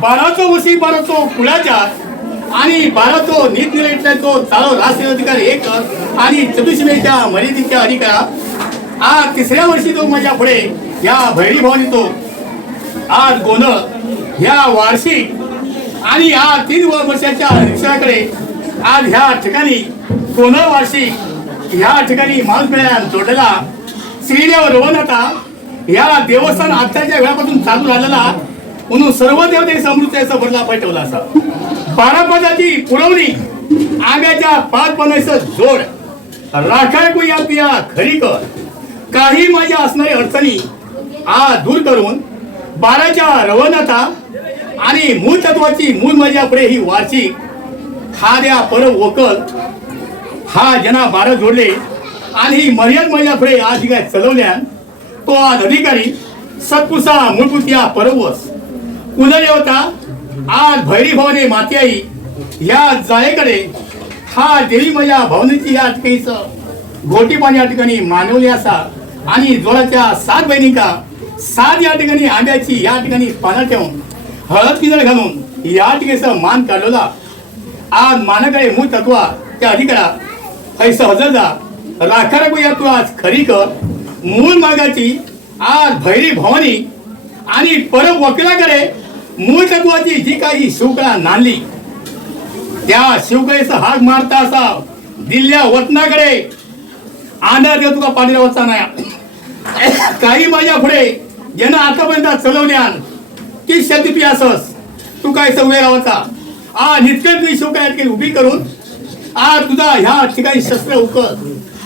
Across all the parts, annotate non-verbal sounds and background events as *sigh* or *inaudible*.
बाराचो वसी बाराचो कुळाच्या आणि बाराचो नीत निलेटल्या तो चालो राष्ट्रीय अधिकार एक आणि चतुष्मेच्या मर्यादेच्या अधिकारा. आज तिसऱ्या वर्षी तो माझ्या पुढे या भैरी भवन तो आज गोंधळ ह्या वार्षिक आणि या तीन वर्षाच्या रिक्षाकडे. आज ह्या ठिकाणी गोंधळ वार्षिक ह्या ठिकाणी माणूस मेळ्यात जोडलेला. श्रीदेव रवनाथा ह्या देवस्थान आत्ताच्या वेळापासून चालू झालेला. म्हणून सर्व देवते समृद्धीचा भरला पैठवला असा. बारा पदाची पुरवणी आंब्याच्या पाच पानाचा जोड. राखाय को या पिया खरी कर. काही माझ्या असणारी अडचणी आ दूर करून बाराच्या रवनता आणि मूळ तत्वाची मूळ माझ्या पुढे ही वार्षिक हा द्या पर वकल हा जना बारा जोडले आणि ही मर्याद माझ्या पुढे आज काय चलवल्या तो आज अधिकारी सत्पुसा मूळपुतिया परवस कुलदेवता आज भैरी भवानी माती आई या जाळेकडे हा देवी माझ्या भवनीची या ठिकाणीच घोटी पाणी या ठिकाणी मानवली असा आणि जोराच्या सात बहिणींका सात या ठिकाणी आंब्याची या ठिकाणी पानं ठेवून हळद किनळ घालून या ठिकाणीचं मान काढवला आज मानाकडे मूळ तत्वा त्या अधिकारा ऐस हजरदा राखारा या तू आज खरी कर. मूळ मार्गाची आज भैरी भवानी आणि परम वकिलाकडे मूळ तत्वाची जी काही शिवकळा नांदली त्या शिवकळेचा हाक मारता असा दिल्ल्या वतनाकडे आंध्र देव तुका पाणी वाचा नाही काही माझ्या पुढे ज्यांना आतापर्यंत चलवल्या ती शक्ती असस तू काय सवय राहायचा आ नितकन तुझी शिवकाय ठिकाणी उभी करून आ तुझा ह्या ठिकाणी शस्त्र उकल.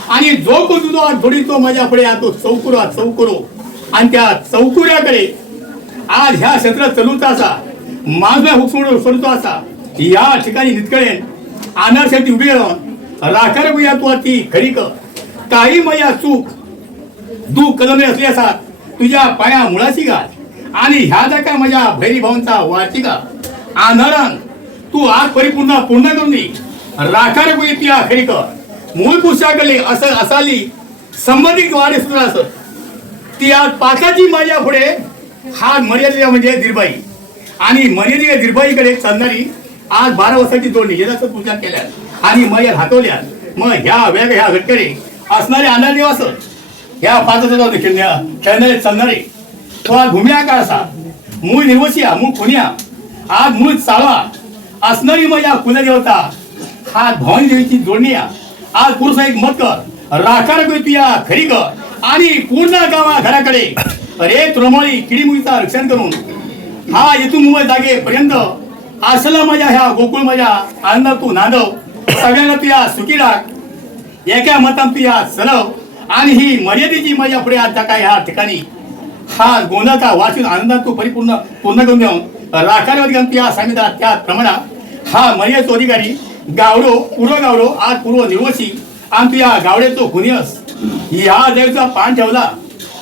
आणि जो को तुझा थोडी तो माझ्या पुढे तो चौकुरा चौकुरो. आणि त्या चौकुऱ्याकडे आज ह्या क्षेत्र चलूचा असा माझा हुकसूड सोडतो असा या ठिकाणी नितकळेन आनारसाठी उभी राहून राखर मैया तू ती खरी काही माझ्या चूक दुःख कलमे असली असा तुझ्या पाया मुळाची गा आणि ह्या ज्या काय माझ्या भैरी भावांचा वार्षिका आंधारान तू आज परिपूर्ण पूर्ण करून दे राखार ती खरी कर मूळ पुरुषाकडे असं असाली संबंधित वाढे सुद्धा असत ती आज पाकाची माझ्या पुढे हा मर्यादिका म्हणजे दिरबाई. आणि मर्यादिका दिरबाईकडे चालणारी आज बारा वर्षाची जोडणी याचा पूजा केल्या आणि मग या हातवल्या मग ह्या वेग ह्या घटकडे असणारे आनंद ह्या पाच देखील खेळणारे चालणारे तो आज भूमी का असा मूळ निर्वसिया मूळ खुन्या आज मूळ चाळवा असणारी मग या कुलदेवता हा भवानी देवीची जोडणी आज पुरुष एक मत कर राखार तुया खरी कर आणि पूर्ण गावा घराकडे अरे त्रमळी किडीमुळीचा रक्षण करून. हा येथून मुंबई जागेपर्यंत असला माझ्या ह्या गोकुळ माझ्या आनंद तू नांदव. सगळ्यांना तुया सुखी राख. एका मतान तुया सलव. आणि ही मर्यादेची माझ्या पुढे आज काय ह्या ठिकाणी. हा गोंधळाचा वाचून आनंदात तो परिपूर्ण पूर्ण करून देऊन राखारवती तुया सांगितला त्या प्रमाणात हा मर्यादेचो अधिकारी गावडो पूर्व गावडो आज पूर्व निर्वशी आणि तुया गावड्याचो गुन्हेस या देवचा पान ठेवला.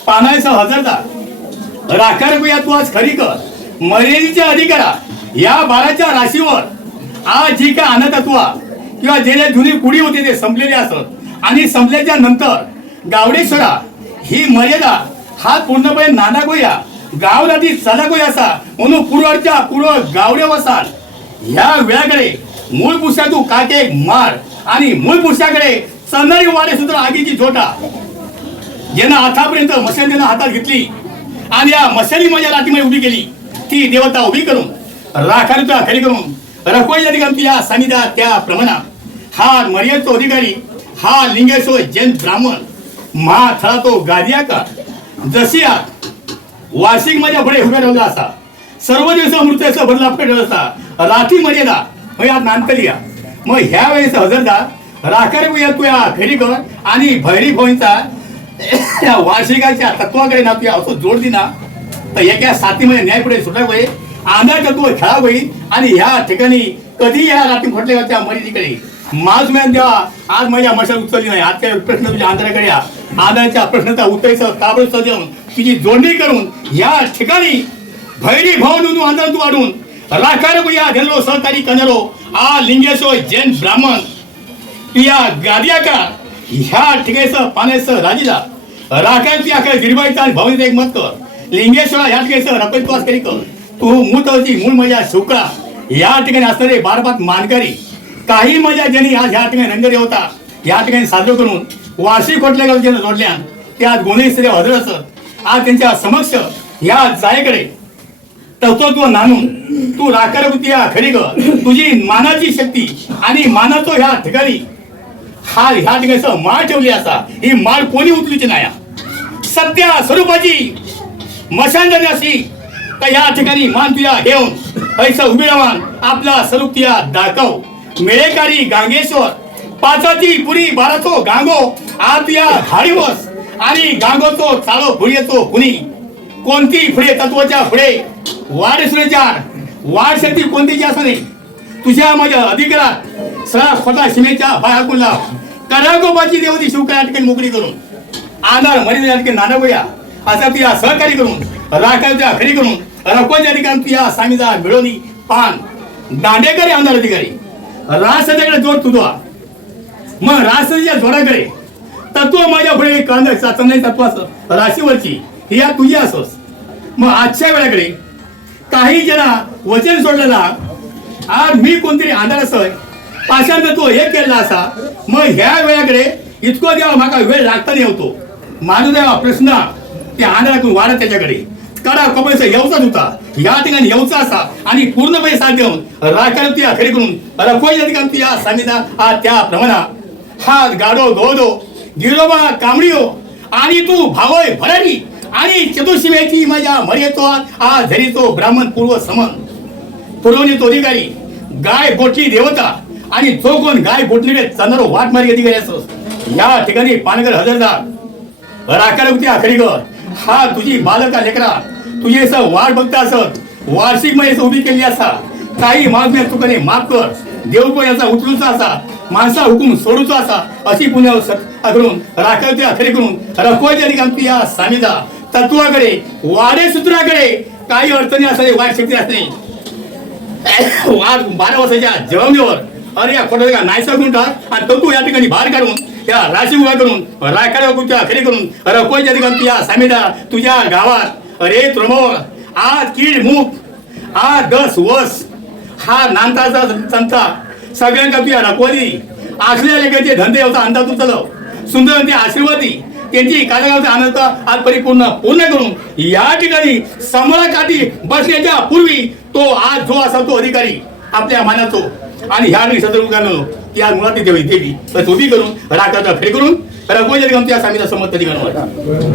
पानायचा हजरदार राखा रघुया तू आज खरी कर. मर्यादेच्या अधिकारा या बाराच्या राशीवर आज जी काय अनतत्वा किंवा जे जुनी कुडी होती ते संपलेले असत. आणि संपल्याच्या नंतर गावडेश्वरा ही मर्यादा हा पूर्णपणे नाना गोया गावराती चला गोया असा. म्हणून पूर्वच्या पूर्व गावडे वसाल. ह्या वेळाकडे मूळ पुरुषातू काटे मार आणि मूळ पुरुषाकडे चंदरी वाडे सुद्धा आगीची झोटा यानं आतापर्यंत मशाल हातात घेतली. आणि या मशाली माझ्या लाटीमध्ये उभी केली. ती देवता उभी करून राखारीचा खरी करून रखवाईच्या ठिकाणी या सांगितल्या त्या प्रमाणात हा मर्यादेचो अधिकारी हा लिंगेश्वर जैन ब्राह्मण महा तो गादिया का? जशी आ वार्षिक माझ्या पुढे उभ्या राहिला असा. सर्व दिवस मृत्यूचा बदला फेडत असता राठी मर्यादा मग या नानकली या. मग ह्या वेळेस हजरदार राखारी या तू या खरी कर आणि भैरी भोईचा वार्षिकाच्या तत्वाकडे ना तू असं जोड दिना. तर एका साथीमध्ये न्याय पुढे सुटा होई आंधा तत्व खेळा होईल आणि ह्या ठिकाणी कधी या रात्री फटल्या त्या मर्यादेकडे. माझ मॅन जेव्हा आज माझ्या मशाल उचलली नाही. आजच्या प्रश्न तुझ्या आंध्राकडे या. आंध्राच्या प्रश्नाचा उत्तर ताबडतोब सजवून तुझी जोडणी करून या ठिकाणी भैरी भवन आंध्रात वाढून राखार या गेलो सहकारी कनरो आ लिंगेश्वर जैन ब्राह्मण तुया गादिया का ह्या ठिकाणचं पाण्याचं राजीला राखायची आखा गिरबाईचा आणि भावनीचा एक मत कर. लिंगेश्वर ह्या ठिकाणचं रपैतवास करी कर. तू मूतवती मूळ मजा शुक्रा या ठिकाणी असणारे बारपात मानकरी. काही मजा ज्यांनी आज ह्या ठिकाणी रंगरी होता या ठिकाणी साजरं करून वार्षिक खोटल्या गावच्या जोडल्या त्यात गोंधळी स्त्रिया हजर आज त्यांच्या समक्ष या जायकडे. तत्वत्व नाणून तू राखरवती या खरी ग तुझी मानाची शक्ती आणि मानाचो ह्या ठिकाणी हा ह्या ठिकाणी माळ ठेवली असा. ही माळ कोणी उचलूची नाही. सत्या स्वरूपाची मशांजनी अशी. तर या ठिकाणी मान तुया घेऊन पैसा उभी राहून आपला स्वरूप तुया दाखव. मेळेकारी गांगेश्वर पाचाची पुरी बाराचो गांगो आत या घाडी बस. आणि गांगोचो चालो फुडीचो कुणी. कोणती पुढे तत्वाच्या फुडे? वाढ सुरेचार वाढ शक्ती कोणतीची असू नाही. तुझ्या माझ्या अधिकारात सळा स्वतः सीमेच्या बाहेर लाव. करागोबाची देवती शिवकरा ठिकाणी मोकळी करून आधार मर्यादा ठिकाणी नानागोया असा तुझ्या सहकारी करून राखायच्या घरी करून रखवाच्या ठिकाणी तुझ्या सामीचा मिळवणी पान. दांडेकरी आमदार अधिकारी राष्ट्राच्याकडे जोड तुझा. मग राष्ट्राच्या जोडाकडे तत्व माझ्या पुढे कांदा चाचणी तत्वाचं राशीवरची ही या तुझी असोस. मग आजच्या वेळाकडे काही जना वचन सोडलेला आज मी कोणतरी आधार असय पाषाण तो हे केलेला असा मग ह्या वेळाकडे इतको देवा माका वेळ लागता नाही होतो माझा देवा प्रश्न ते आधारातून वाढत त्याच्याकडे. कडा कपड्याचा येवचाच होता. या ठिकाणी येवचा असा आणि पूर्णपणे साथ देऊन राखायला तुया खरी करून रखवायच्या ठिकाणी तुया सांगितला हा त्या प्रमाणा हात गाडो गोदो गिरोबा कांबडीओ आणि तू भावय भरारी आणि चतुर्शिमेची माझ्या मर्यातो आ धरीतो ब्राह्मण पूर्व समन. पुरवणी तो अधिकारी गाय गोठली देवता आणि जो कोण गाय बोटलीकडे चंद्र वाट मार्ग अधिकारी असत या ठिकाणी पानगर हजरदार राखायला होती आखरी ग. हा तुझी बालका लेकरा? तुझी असं वाट बघता असत वार्षिकमध्ये उभी केली असा. काही मागण्या चुकाने माफ कर. देवको याचा उचलूचा असा माणसा हुकूम सोडूचा असा अशी पुण्या करून राखायला आखरी करून रखवायच्या ठिकाणी या सामिदा तत्वाकडे वाडे सूत्राकडे काही अडचणी असणे वाईट शक्ती असणे *laughs* आज बारा वर्षाच्या जवळवर अरे या खोट्या का नाहीसा करून टाक आणि तो तू या ठिकाणी बाहेर काढून त्या राशी उभा करून राखाड्या तुझ्या खरी करून रखवायच्या ठिकाणी तुझ्या सामीदा तुझ्या गावात. अरे त्रमोर आज कीड मूक आज दस वस. हा नांताचा संता. सगळ्यांका तुझ्या रखवाली. असल्या लेखाचे धंदे होता अंदाज उचलव सुंदर ते आशीर्वादी. त्यांची कार्यक्रमाचा आनंद आज परिपूर्ण पूर्ण करून या ठिकाणी समोरा काठी बसण्याच्या पूर्वी तो आज जो असा तो अधिकारी आपल्या मानाचो आणि ह्या ठिकाणी सदर ती आज मुळात देवी देवी तर करून राखाचा फेरी करून रघुवंश त्या सामीचा समत अधिकारी